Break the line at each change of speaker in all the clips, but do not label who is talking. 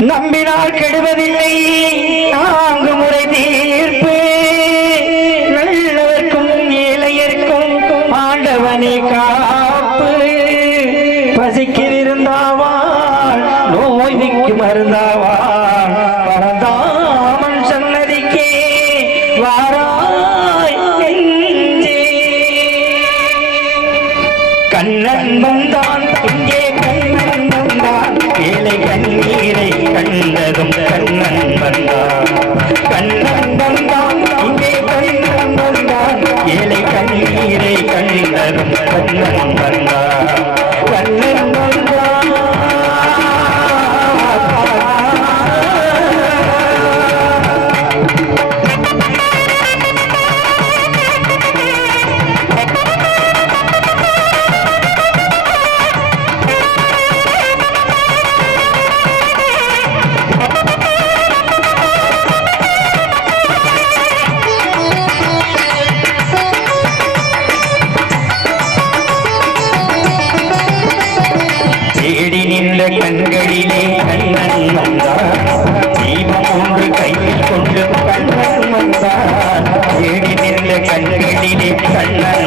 நம்பினால் கெடுவதில்லை. Gracias. கண்களிலே கண்ணன் வந்தார். தீபம் ஒன்று கையில் கொண்டு கண்ணன் வந்தார். ஏடி நின்ற கண்களிலே கண்ணன்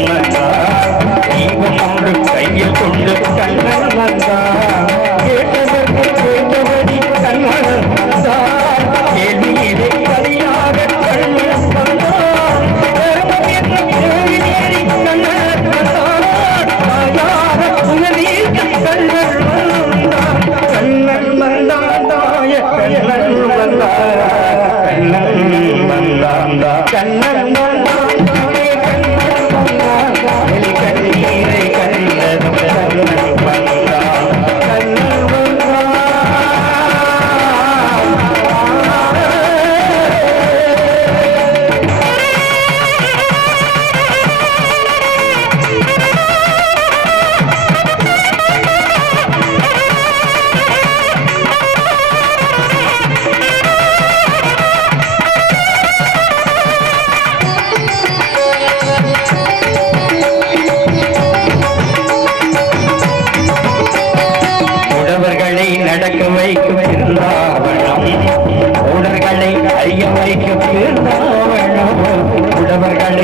நடக்க வைக்கும் திருந்தாவணம் ஊழர்களை அறிய வைக்கும் திருந்தாவணம் உடவர்களை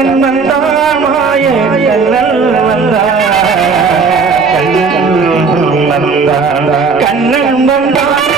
கண்ணன் வந்தான் மாய கண்ணன் வந்தான். கண்ணன் வந்தான்